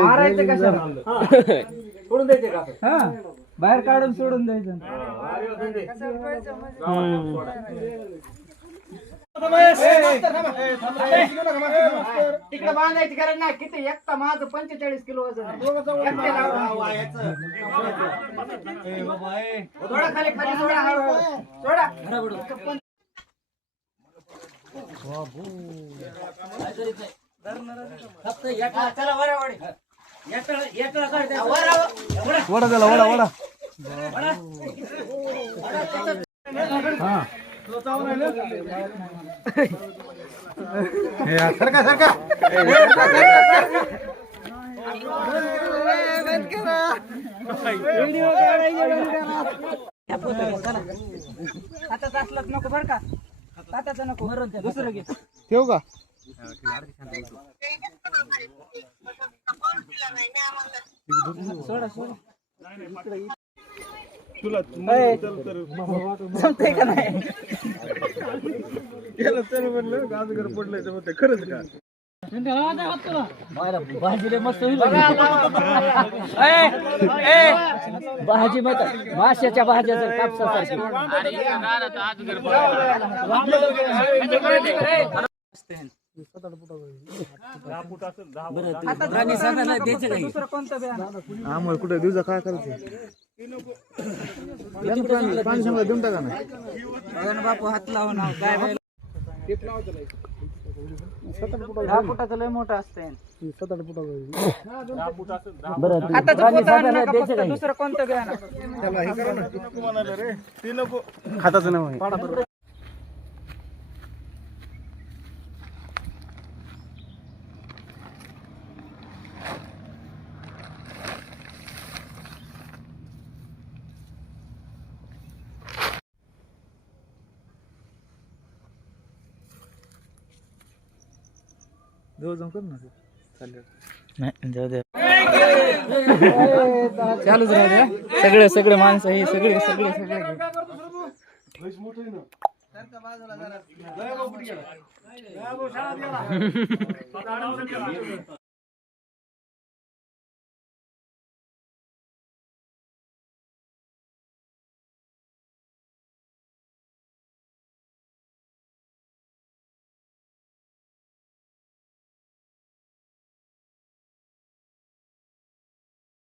मारायचं कशाला? सोडून द्यायचे का? हा, बाहेर काढून सोडून द्यायचं. तिकडे बांधायची गरज नाही. किती एकटा माझं 45 किलो वजन आहे. थोडा खाली खाली सोडा, सोडा. चला वरा वडी. वडा त्याला वडा वडा. सरका सरका हातात असलाच नको बरं का. हाताचं नको, दुसरं घे. ठेवू का? सोडा सोडा. तुला जमतंय का नाही? केलं तर म्हणलं गाजगर पडलंय तर म्हणते खरंच का? भाजी मस्त होईल. भाजी मत माशाच्या भाज्याचं कापसासारखी. दुसरं कोणतं बी आणा. आम्हाला कुठे दिवसा काय करायचं? पाणी सांगा देऊन टाका ना. बापू हात लावून काय 10 फुटाचं लय मोठं असतंय. 7-8 फुटाचं. हाताचं पोतं आणू नका फक्त. दुसरं कोणतं बी आणा. त्याला हे करा ना. नको म्हणाले रे. ते नको. हाताचं नाही. देव जाऊन कर ना. चालेल. नाही जाऊ दे. चालूच राहू द्या. सगळे सगळे माणसं हे सगळे सगळे सगळे